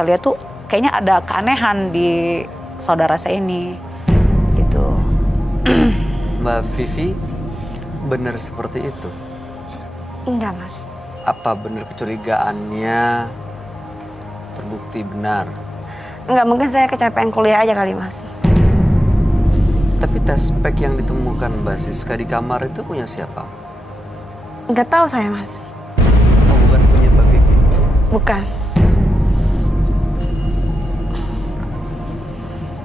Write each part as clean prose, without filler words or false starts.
saya lihat tuh kayaknya ada keanehan di saudara saya ini, gitu. Mbak Vivi, benar seperti itu? Enggak, Mas. Apa benar kecurigaannya terbukti benar? Enggak, mungkin saya kecapean kuliah aja kali, Mas. Tapi tes pack yang ditemukan Mbak Siska di kamar itu punya siapa? Enggak tahu saya, Mas. Oh, bukan punya Mbak Vivi? Bukan.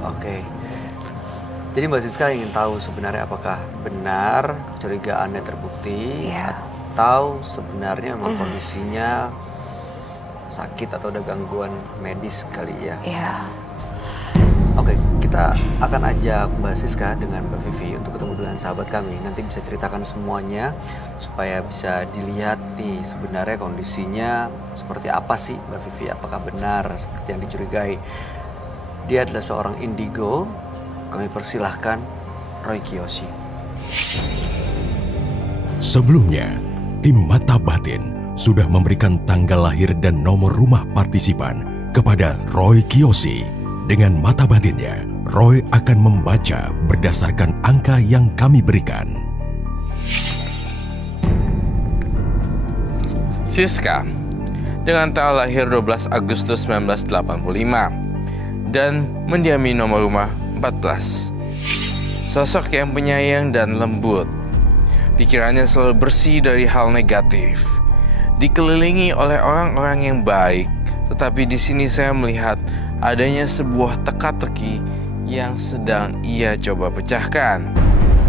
Oke. Jadi Mbak Siska ingin tahu sebenarnya apakah benar kecurigaannya terbukti atau sebenarnya memang kondisinya sakit atau ada gangguan medis kali ya? Iya. Oke, kita akan ajak Mbak Siska dengan Mbak Vivi untuk ketemu dengan sahabat kami. Nanti bisa ceritakan semuanya supaya bisa dilihat nih sebenarnya kondisinya seperti apa sih Mbak Vivi. Apakah benar seperti yang dicurigai? Dia adalah seorang indigo. Kami persilahkan Roy Kiyoshi. Sebelumnya, tim Mata Batin sudah memberikan tanggal lahir dan nomor rumah partisipan kepada Roy Kiyoshi. Dengan mata batinnya, Roy akan membaca berdasarkan angka yang kami berikan. Siska, dengan tanggal lahir 12 Agustus 1985 dan mendiami nomor rumah 14. Sosok yang penyayang dan lembut. Pikirannya selalu bersih dari hal negatif. Dikelilingi oleh orang-orang yang baik, tetapi di sini saya melihat adanya sebuah teka-teki yang sedang ia coba pecahkan.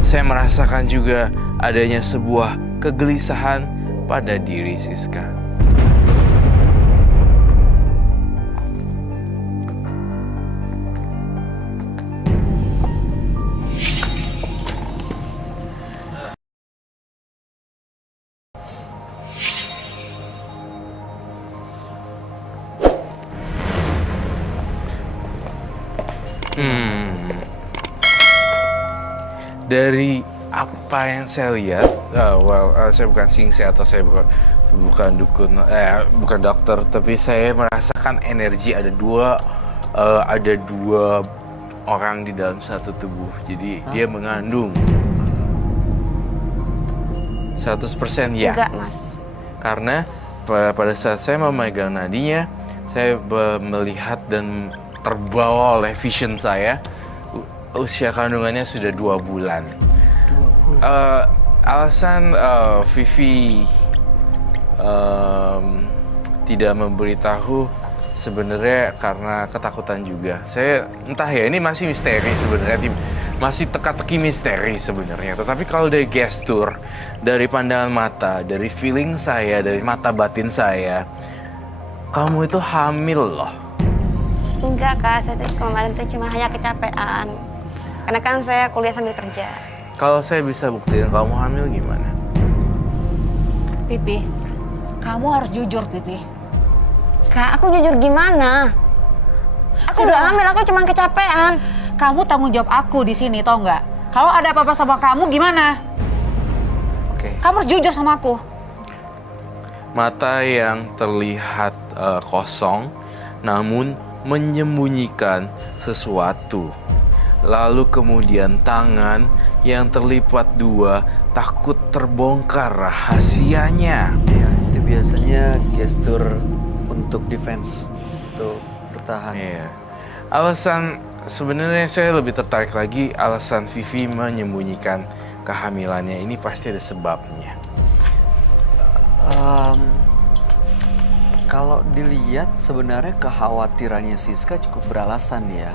Saya merasakan juga adanya sebuah kegelisahan pada diri Siska. Dari apa yang saya lihat, saya bukan singse atau saya bukan dukun, bukan dokter, tapi saya merasakan energi ada dua orang di dalam satu tubuh. Jadi dia mengandung 100% ya. Enggak, Mas. Karena pada saat saya memegang nadinya, saya melihat dan terbawa oleh vision saya. Usia kandungannya sudah 2 bulan. 2 bulan. Alasan Vivi tidak memberitahu sebenarnya karena ketakutan juga. Saya entah ya, ini masih misteri sebenarnya, masih teka-teki misteri sebenarnya. Tetapi kalau dari gestur, dari pandangan mata, dari feeling saya, dari mata batin saya, kamu itu hamil loh. Enggak, Kak. Saya tuh kemarin tuh cuma hanya kecapean. Karena kan saya kuliah sambil kerja. Kalau saya bisa buktiin kamu hamil gimana? Pipi, kamu harus jujur, Pipi. Kak, aku jujur gimana? Aku udah hamil, aku cuma kecapean. Kamu tanggung jawab aku di sini, tau nggak? Kalau ada apa-apa sama kamu gimana? Oke. Kamu harus jujur sama aku. Mata yang terlihat kosong, namun menyembunyikan sesuatu. Lalu kemudian tangan yang terlipat 2, takut terbongkar rahasianya. Ya, itu biasanya gestur untuk defense, untuk bertahan. Iya. Alasan sebenarnya saya lebih tertarik lagi alasan Vivi menyembunyikan kehamilannya ini pasti ada sebabnya. Kalau dilihat sebenarnya kekhawatirannya Siska cukup beralasan ya.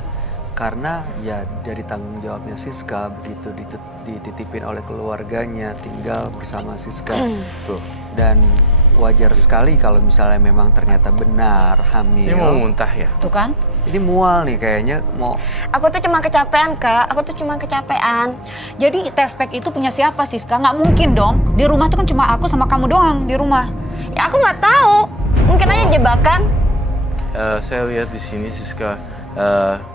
Karena ya dari tanggung jawabnya Siska begitu dititipin oleh keluarganya tinggal bersama Siska. Tuh. Dan wajar sekali kalau misalnya memang ternyata benar hamil. Ini mau muntah ya? Tuh kan? Ini mual nih kayaknya mau. Aku tuh cuma kecapean, Kak. Aku tuh cuma kecapean. Jadi tes pack itu punya siapa, Siska? Nggak mungkin dong. Di rumah tuh kan cuma aku sama kamu doang di rumah. Ya aku nggak tahu. Mungkin aja jebakan. Saya lihat di sini Siska,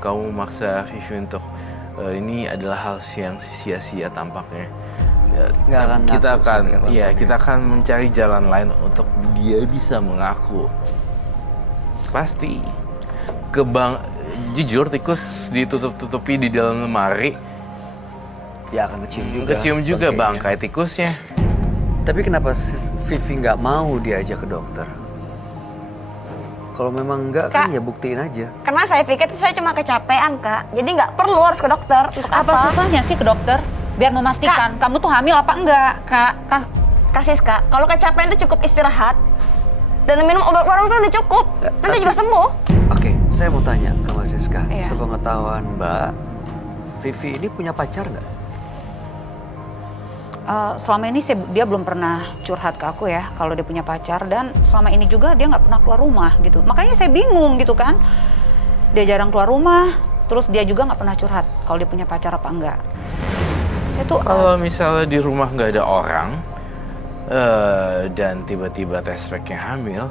kamu maksa Vivi untuk ini adalah hal yang sia-sia tampaknya. Nggak akan kita ngaku akan, sampai kapanpun ya ya. kita akan mencari jalan lain untuk dia bisa mengaku. Pasti. jujur tikus ditutup-tutupi di dalam lemari, Ya akan kecium juga. kecium juga bangkainya. bangkai tikusnya. Tapi kenapa Vivi nggak mau diajak ke dokter? Kalau memang enggak kan Kak. ya buktiin aja. Karena saya pikir saya cuma kecapean, Kak. Jadi nggak perlu harus ke dokter. Untuk Apa apa? susahnya sih ke dokter? Biar memastikan kamu tuh hamil apa enggak. Kak Siska, kalau kecapean itu cukup istirahat. Dan minum obat warung itu udah cukup. Nanti juga sembuh. Oke, saya mau tanya ke Mbak Siska. Iya. Sepengetahuan Mbak, Vivi ini punya pacar nggak? Selama ini dia belum pernah curhat ke aku ya kalau dia punya pacar, dan selama ini juga dia nggak pernah keluar rumah gitu. Makanya saya bingung gitu kan. Dia jarang keluar rumah, terus dia juga nggak pernah curhat kalau dia punya pacar apa enggak. Saya tuh Kalau misalnya di rumah nggak ada orang dan tiba-tiba tespeknya hamil,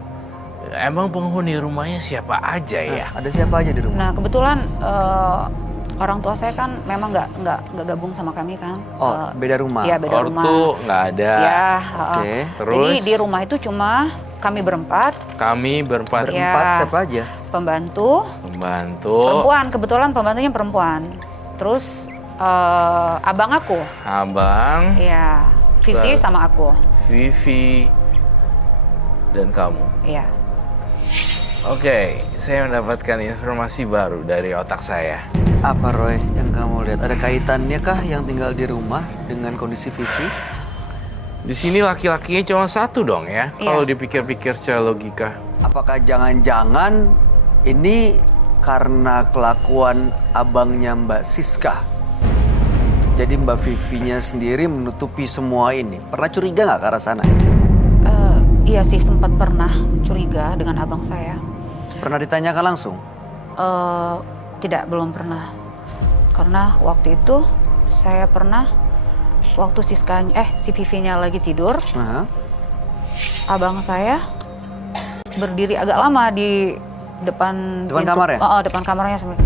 emang penghuni rumahnya siapa aja ya? Ada siapa aja di rumah? nah kebetulan orang tua saya kan memang nggak gabung sama kami kan. Oh, beda rumah. Iya, beda rumah. Ortu nggak ada. Ya, Oke. Terus? Jadi di rumah itu cuma kami berempat, Kami berempat Iya. Berempat siapa aja? pembantu, pembantu, perempuan, kebetulan pembantunya perempuan. Terus abang aku, abang, ya Vivi Baru. sama aku, Vivi, dan kamu. ya. Oke, saya mendapatkan informasi baru dari otak saya. Apa Roy yang kamu lihat? Ada kaitannya kah yang tinggal di rumah dengan kondisi Vivi? Di sini laki-lakinya cuma satu dong ya, Iya. kalau dipikir-pikir secara logika. Apakah jangan-jangan ini karena kelakuan abangnya Mbak Siska? Jadi Mbak Vivinya sendiri menutupi semua ini. Pernah curiga nggak ke arah sana? Iya sih, sempat pernah curiga dengan abang saya. Pernah ditanyakan langsung? Tidak, belum pernah. Karena waktu itu saya pernah, waktu si Vivinya lagi tidur, Nah, abang saya berdiri agak lama di depan Depan pintu. kamar ya? Oh, depan kamarnya sampai.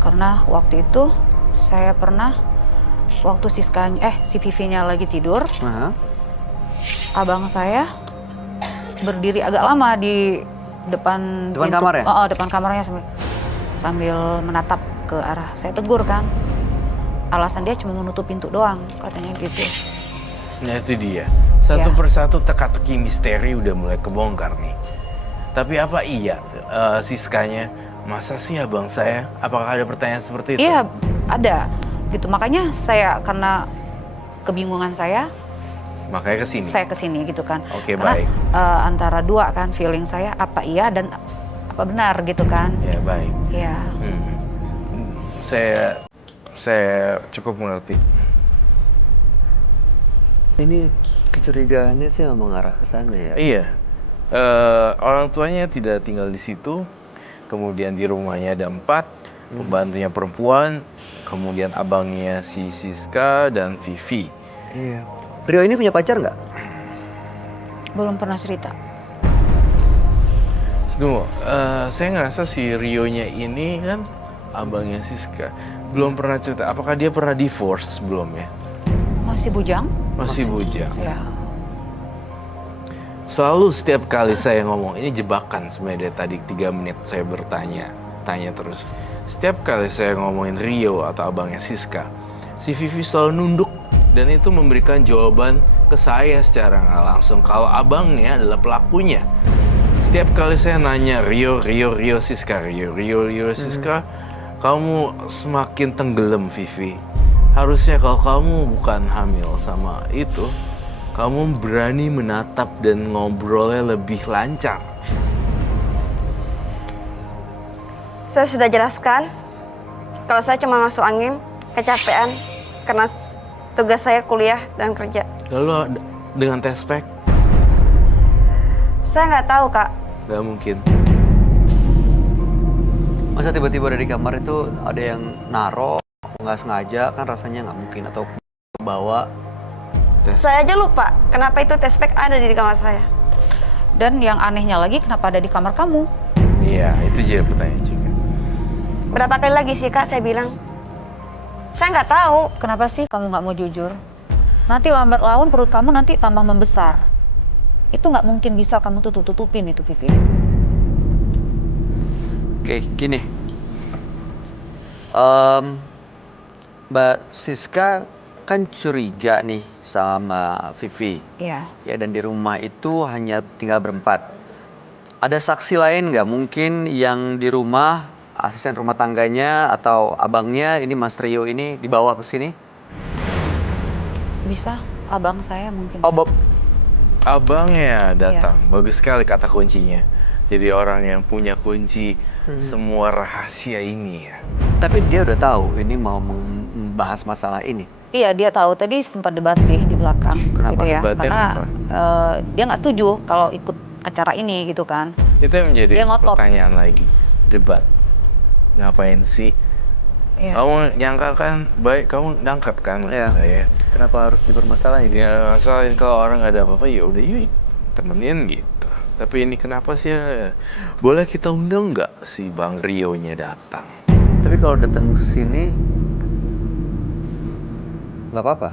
Karena waktu itu saya pernah, waktu si Vivinya lagi tidur, nah. abang saya berdiri agak lama di depan Depan pintu. kamar ya? Oh, depan kamarnya sambil menatap ke arah. Saya tegur kan. Alasan dia cuma menutup pintu doang, katanya gitu. Nah itu dia, satu Ya. persatu teka-teki misteri udah mulai kebongkar nih. Tapi apa iya Siskanya, masa sih abang saya? Apakah ada pertanyaan seperti itu? Iya, ada. Gitu. Makanya saya, karena kebingungan saya Kesini. saya kesini gitu kan. Oke, Karena baik. antara dua kan feeling saya, apa iya dan apa benar gitu kan. Ya baik. Ya. Saya cukup mengerti. Ini kecurigaannya sih memang mengarah ke sana ya. Iya, orang tuanya tidak tinggal di situ. Kemudian di rumahnya ada 4, pembantunya perempuan, kemudian abangnya si Siska dan Vivi. Iya. Rio ini punya pacar nggak? Belum pernah cerita. Tunggu, saya ngerasa si Rio-nya ini kan abangnya Siska. Belum pernah cerita, apakah dia pernah divorce belum ya? Masih bujang? Masih bujang. Ya. Selalu setiap kali saya ngomong, ini jebakan sebenarnya dari tadi 3 menit saya tanya terus. Setiap kali saya ngomongin Rio atau abangnya Siska, si Vivi selalu nunduk dan itu memberikan jawaban ke saya secara nggak langsung kalau abangnya adalah pelakunya. Setiap kali saya nanya Rio Siska, Rio Siska, kamu semakin tenggelam Vivi. Harusnya kalau kamu bukan hamil sama itu, kamu berani menatap dan ngobrolnya lebih lancar. Saya sudah jelaskan kalau saya cuma masuk angin, kecapean karena tugas saya kuliah dan kerja. Lalu dengan tespek, Saya nggak tahu, Kak. nggak mungkin. Masa tiba-tiba dari kamar itu ada yang naro nggak sengaja, kan rasanya nggak mungkin, atau bawa. Saya aja lupa kenapa itu tespek ada di kamar saya. Dan yang anehnya lagi, kenapa ada di kamar kamu? Iya, itu jadi pertanyaan juga. Berapa kali lagi sih, Kak, saya bilang? Saya nggak tahu. Kenapa sih kamu nggak mau jujur? Nanti lambat laun perut kamu nanti tambah membesar. Itu nggak mungkin bisa kamu tutupin itu, Vivi. Oke, gini. Mbak Siska kan curiga nih sama Vivi. Iya. Ya, dan di rumah itu hanya tinggal berempat. Ada saksi lain nggak mungkin yang di rumah, asisten rumah tangganya atau abangnya, ini Mas Rio ini dibawa ke sini? Bisa, abang saya mungkin. Oh, Bob. Abangnya datang. Bagus sekali kata kuncinya. Jadi orang yang punya kunci semua rahasia ini ya. Tapi dia udah tahu ini mau membahas masalah ini. Iya, dia tahu. Tadi sempat debat sih di belakang. Kenapa? Gitu ya. Debatnya Karena apa? dia nggak setuju kalau ikut acara ini gitu kan. Itu yang menjadi Dia ngotot. pertanyaan lagi. Debat. Ngapain sih? Iya. Kamu nyangka kan, baik kamu nangkap kan maksud Iya. saya. Kenapa harus dipermasalahin? Ya masalahin kalau orang nggak ada apa-apa ya udah yuk temenin gitu. Tapi ini kenapa sih? Boleh kita undang nggak si Bang Rio-nya datang? Tapi kalau datang ke sini nggak apa-apa.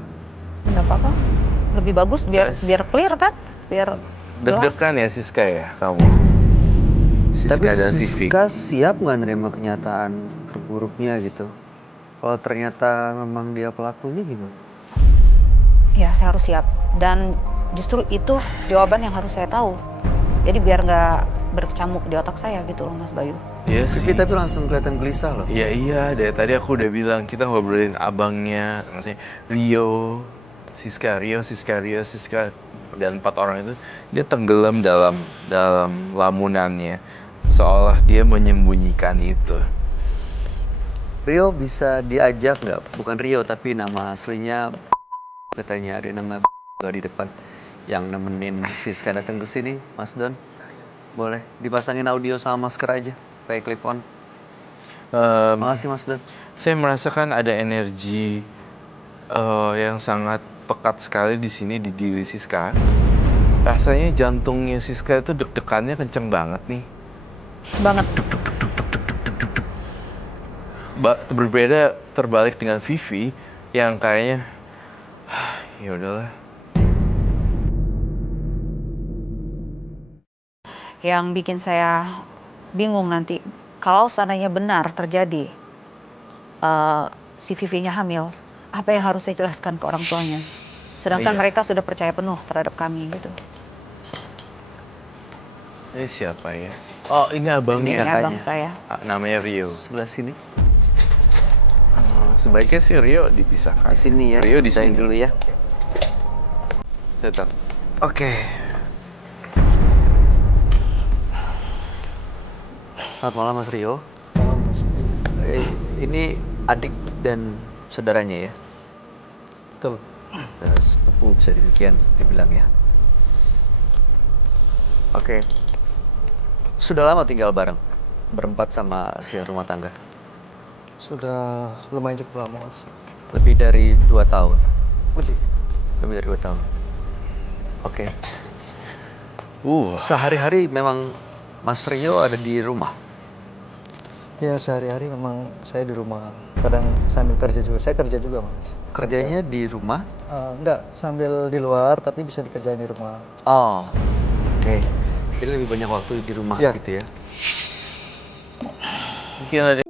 Nggak apa-apa. Lebih bagus biar Yes. biar clear kan? Biar jelas. Deg-degan ya Siska ya kamu? Siska Tapi dan Vivi. Siska siap nggak nerima kenyataan terburuknya gitu? Kalau ternyata memang dia pelakunya gimana? Ya, saya harus siap. Dan justru itu jawaban yang harus saya tahu. Jadi biar nggak berkecamuk di otak saya gitu loh, Mas Bayu. Iya Vivi sih. tapi langsung kelihatan gelisah loh. Iya, dari tadi aku udah bilang kita ngobrolin abangnya, maksudnya Rio, Siska, dan 4 orang itu dia tenggelam dalam lamunannya, seolah dia menyembunyikan itu. Rio bisa diajak nggak? Bukan Rio tapi nama aslinya katanya ada nama di depan yang nemenin Siska datang ke sini, Mas Don. Boleh dipasangin audio sama masker aja, pakai clip on. Makasih Mas Don. Saya merasakan ada energi yang sangat pekat sekali di sini di diri Siska. Rasanya jantungnya Siska itu deg-degannya kenceng banget nih. Banget. Berbeda terbalik dengan Vivi yang kayaknya ya udahlah. Yang bikin saya bingung nanti kalau seandainya benar terjadi si Vivinya hamil, apa yang harus saya jelaskan ke orang tuanya? Sedangkan Iya. mereka sudah percaya penuh terhadap kami gitu. Ini siapa ya? Oh, ini abangnya. Ini Ini abang kakaknya. saya. Namanya Rio. Sebelah sini. Sebaiknya sih Rio dipisahkan. Di sini ya. Rio di Pisahin sini dulu ya. Tetap. Oke. Selamat malam Mas Rio. Ini adik dan saudaranya ya? Betul. Sepupu bisa demikian dibilang ya. Oke. Sudah lama tinggal bareng? Berempat sama asisten rumah tangga? Sudah lumayan cukup lama, Mas. Lebih dari 2 tahun? Lebih. Lebih dari 2 tahun. Oke. Uh, Sehari-hari memang Mas Rio ada di rumah? Ya, sehari-hari memang saya di rumah. Kadang sambil kerja juga. Saya kerja juga, Mas. Kerjanya di rumah? Enggak, sambil di luar, tapi bisa dikerjain di rumah. Oh, oke. Jadi lebih banyak waktu di rumah Ya. gitu ya? mungkin ada